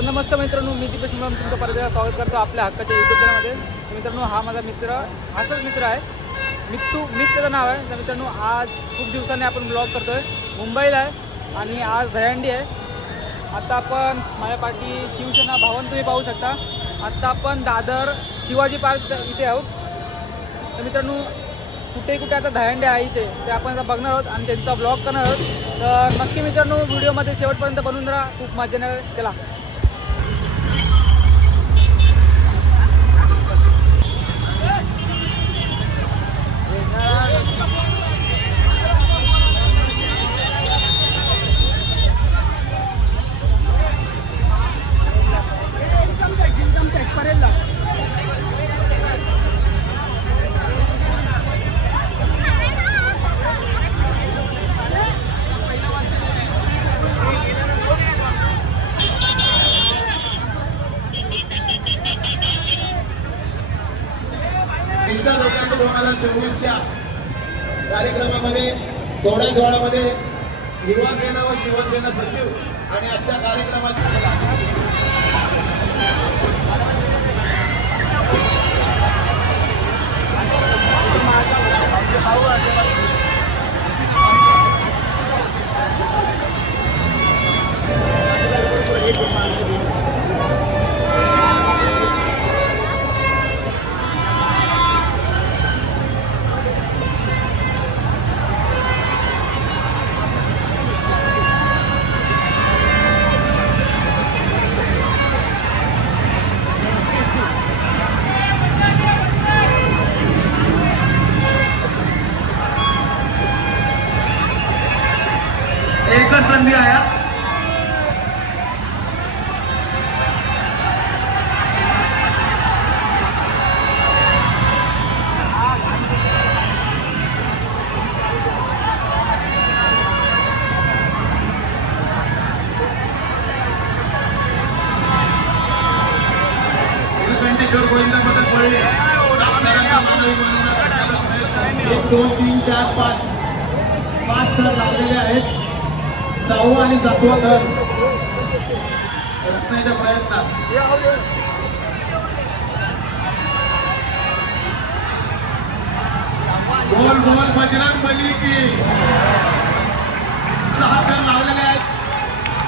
तर नमस्कार मित्रांनो, मी दीपेश मुलाम तुमचं परत स्वागत करतो आपल्या हक्काच्या यूट्यूब चॅनलमध्ये. मित्रांनो, हा माझा मित्र असाच मित्र आहे, मित त्याचं नाव आहे. तर मित्रांनो, आज खूप दिवसांनी आपण ब्लॉग करतोय. मुंबईला आहे आणि आज दहीहंडी आहे. आता आपण माझ्या पाठी शिवसेना भवन तुम्ही पाहू शकता. आत्ता आपण दादर शिवाजी पार्क इथे आहोत. तर मित्रांनो, कुठे आता दहीहंडी आहे इथे ते आपण आता बघणार आहोत आणि त्यांचा ब्लॉग करणार आहोत. तर नक्की मित्रांनो, व्हिडिओमध्ये शेवटपर्यंत बनवून राहा, खूप मजा येणार. चला. निष्ठा दहीहंडी 2024च्या कार्यक्रमामध्ये थोड्याच वेळामध्ये युवासेना व शिवसेना सचिव आणि आजच्या कार्यक्रमात एकच संधी आहे. घंटेश्वर गोविंदाबद्दल पडले 1 2 3 4 5 सर लागलेले आहेत. 6वा आणि 7वा थर रत्नाच्या प्रयत्नात. बोल बोल बजरंग बली की 6 थर लावलेले आहेत.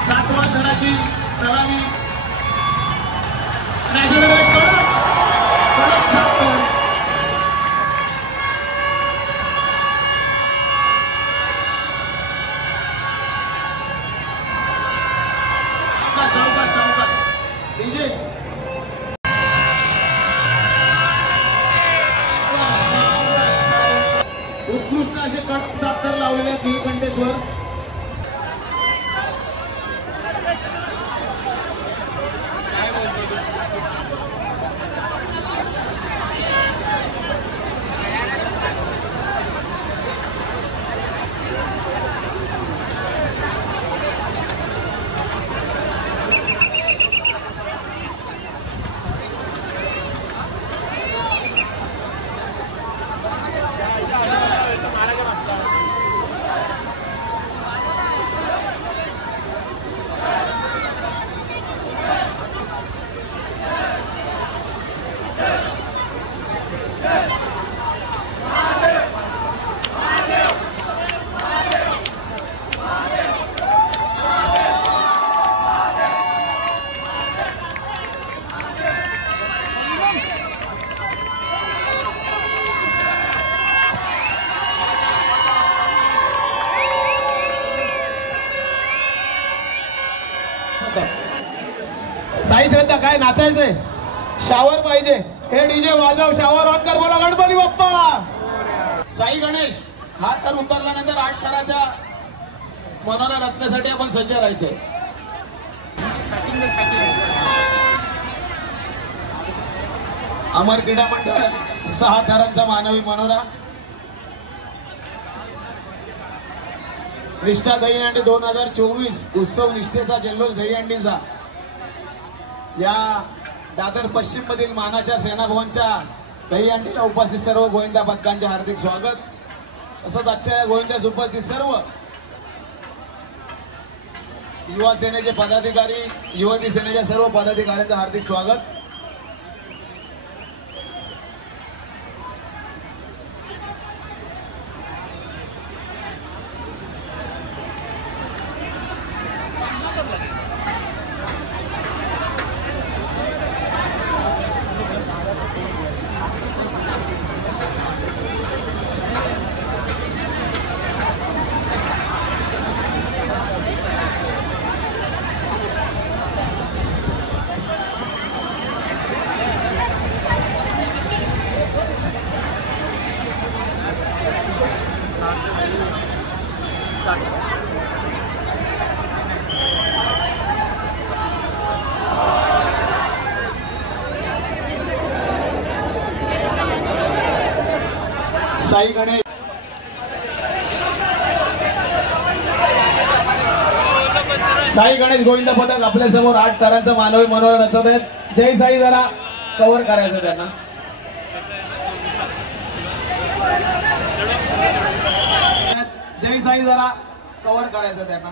7वा थराची सलामी उत्कृष्ट असे कडक 7 थर लावलेले आहेत नीलकंठेश्वर. साई श्रद्धा काय नाचायचंय, शावर पाहिजे. हे डीजे वाजव, शावर ऑन कर. बोला गणपती बाप्पा. साई गणेश हा तर उतरल्यानंतर 8 थराच्या मनोरा रत्नासाठी आपण सज्ज राहायचंय. अमर क्रीडा मंडळ 6 थरांचा मानवी मनोरा. निष्ठा दहीहंडी 2024 उत्सव निष्ठेचा जल्लोष दहीहंडीचा या दादर पश्चिम मधील मानाच्या सेना भवनच्या दहीहंडीला उपस्थित सर्व गोविंदा पथकांचे हार्दिक स्वागत. तसंच आजच्या गोविंदास उपस्थित सर्व युवा सेनेचे पदाधिकारी, युवती सेनेच्या सर्व पदाधिकाऱ्यांचं हार्दिक स्वागत. साई गणेश गोविंद पथक आपल्या समोर 8 तारांचं मानवी मनोहर रचत आहेत. जय साई जरा कव्हर करायचं त्यांना. जय साई जरा कव्हर करायचं त्यांना.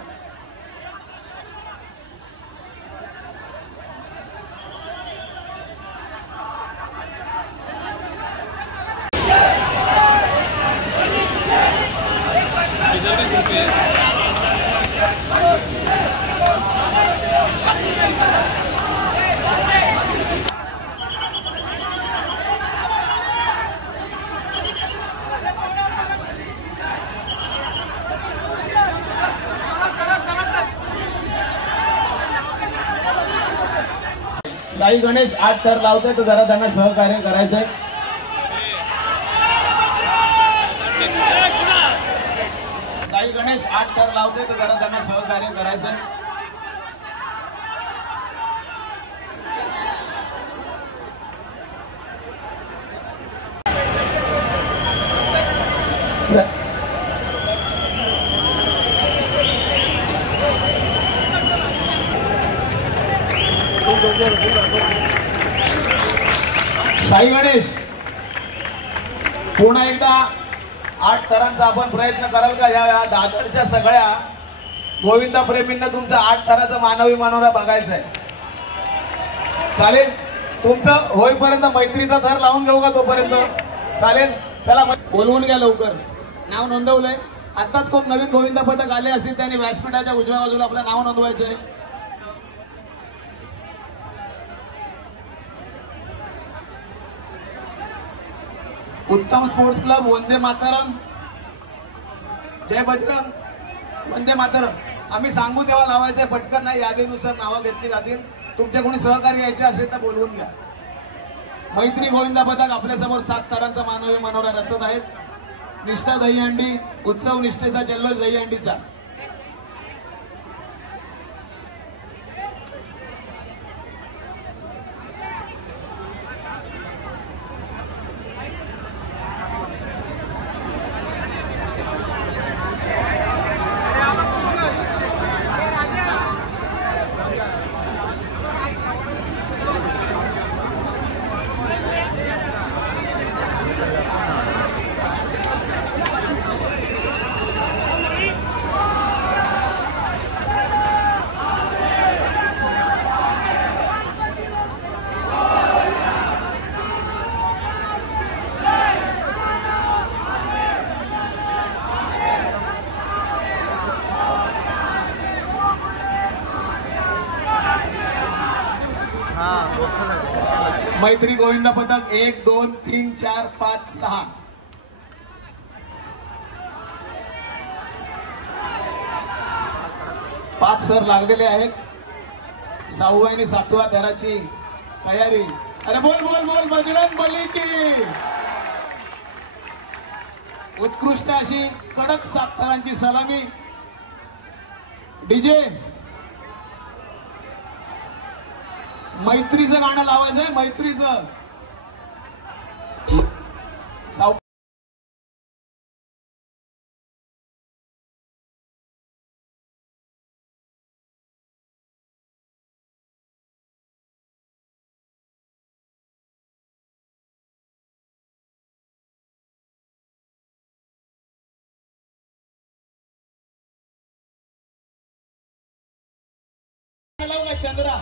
साई गणेश 8 थर लावते तर जरा त्यांना सहकार्य करायचंय. साई गणेश 8 थर लावते तर जरा त्यांना सहकार्य करायचंय. साई गणेश पुन्हा एकदा 8 थरांचा आपण प्रयत्न कराल का? या दादरच्या सगळ्या गोविंदा प्रेमींना तुमचा 8 थराचा मानवी मनोरा बघायचा आहे. चालेल? तुमचं होईपर्यंत मैत्रीचा थर लावून घेऊ का तोपर्यंत? चालेल? चला बोलवून घ्या लवकर. नाव नोंदवलंय. आताच खूप नवीन गोविंदा पथक आले असतील त्यांनी व्यासपीठाच्या उजव्या बाजूला आपलं नाव नोंदवायचंय. उत्तम स्पोर्ट्स क्लब वंदे मातरम, जय बजरंग, वंदे मातरम. आम्ही सांगू तेव्हा लावायचंय. पटकन नाही, यादीनुसार नावं घेतली जातील. तुमचे कोणी सहकारी यायचे असेल तर बोलवून घ्या. मैत्री गोविंदा पथक आपल्यासमोर 7 थरांचा मानवी मनोरा रचत आहेत. निष्ठा दहीहंडी, उत्सव निष्ठेचा जल्लोष दहीहंडीचा. मैत्री गोविंदा पथक 1 2 3 4 5 6 5 सर लागलेले आहेत. 6व्या आणि 7व्या थराची तयारी. अरे बोल बोल बोल बजरंग बली की. उत्कृष्ट अशी कडक 7 थरांची सलामी. डीजे मैत्रीचं गाणं लावायचंय. मैत्रीचं चंद्रा.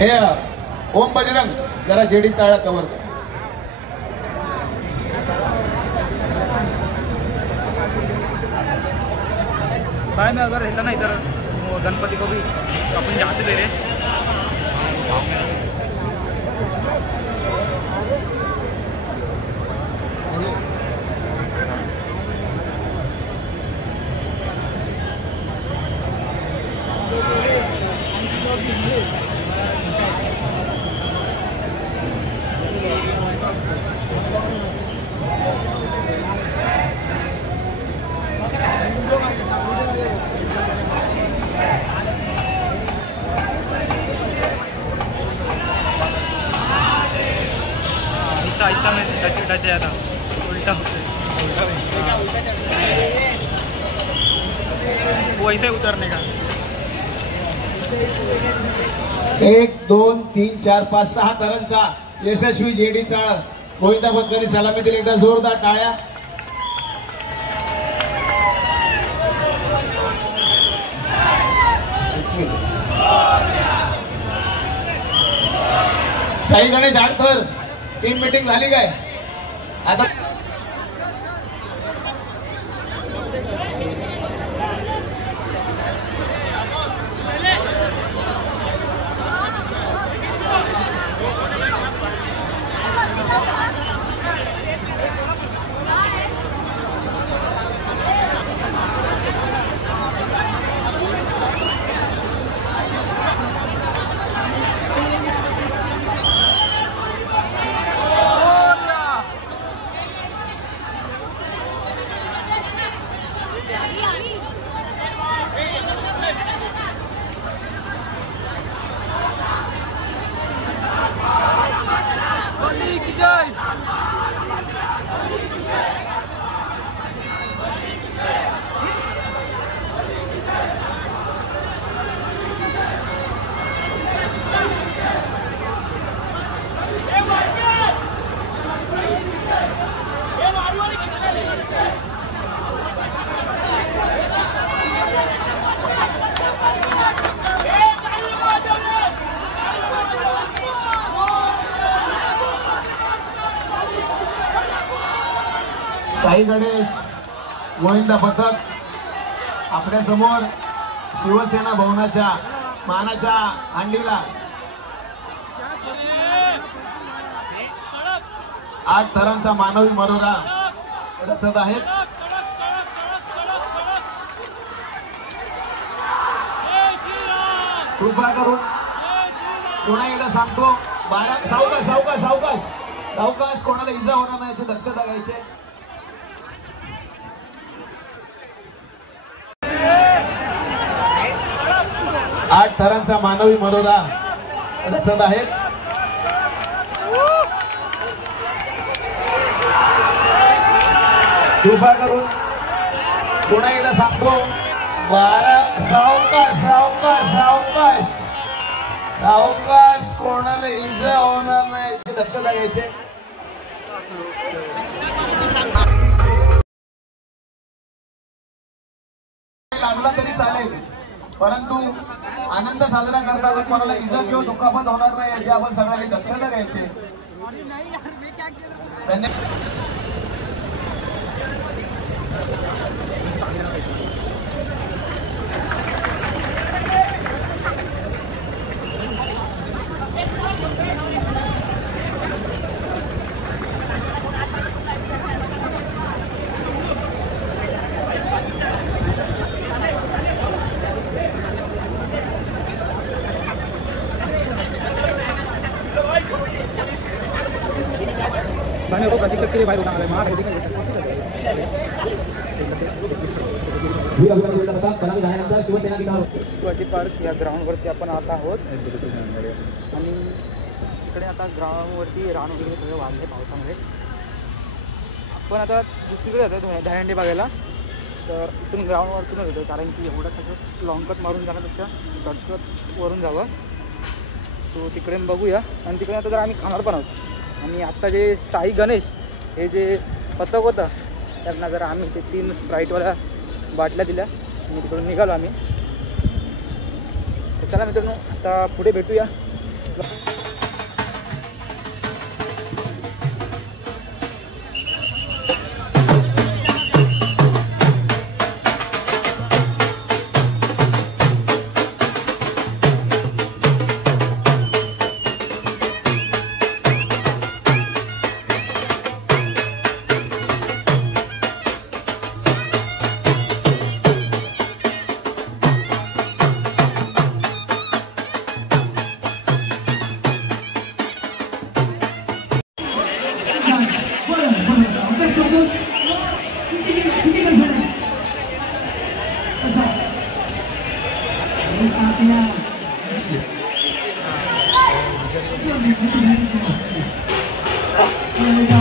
हे ओम बजरंग जरा जेडी चाळा कव्हर कर. भाई मैं अगर रहता ना इधर वो गणपति को भी अपनी जाते दे रहे. ऐसा में टच आया था उल्टा वो ऐसे उतरने का. 1 2 3 4 5 6 थरांचा यशस्वी जेडी चाळ गोविंदा बदकरी सलामीतील एकदा जोरदार टाळ्या. साई गणेश आडथर टीम मीटिंग झाली काय आता. साई गणेश गोविंदा पथक आपल्या समोर शिवसेना भवनाच्या मानाच्या हंडीला 8 थरांचा मानवी मनोरा रचत आहेत. कृपा करून पुन्हा एकदा सांगतो 12 सावकाश सावकाश सावकाश सावकाश कोणाला इजा होणार नाही याची दक्षता घ्यायची. 8 थरांचा मानवी मनोरा रचत आहेत. कृपा करून पुन्हा एकदा सांगतो 12 सावकाश सावकाश सावकाश सावकाश कोणाला इजा होणार नाही याची दक्षता घ्यायची. लागला तरी चालेल परंतु आनंद साजरा करताना कोणाला इजा किंवा दुखापत होणार नाही याची आपण सगळ्यांनी दक्षता घ्यायची. धन्यवाद. प्रशिक्षक केले बाहेर होणार आहे शिवाजी पार्क या ग्राउंडवरती आपण आता आहोत आणि इकडे आता ग्राउंडवरती रान वगैरे सगळं वाढले पावसामुळे. आपण आता दुसरीकडे जातो दहीहंडी बघायला. तर इथून ग्राउंडवरतूनच येतो कारण की एवढं सगळं लॉंग कट मारून जाण्यापेक्षा शॉर्टकट वरून जावं. सो तिकडे बघूया. आणि तिकडे आता जर आम्ही खाणार पण आहोत. आणि आत्ता जे साई गणेश हे जे पथक होतं त्यांना जर आम्ही ते 3 स्प्राईटवाल्या बाटल्या दिल्या आणि तिकडून निघालो आम्ही. तर चला मित्रांनो आता पुढे भेटूया. Here we go.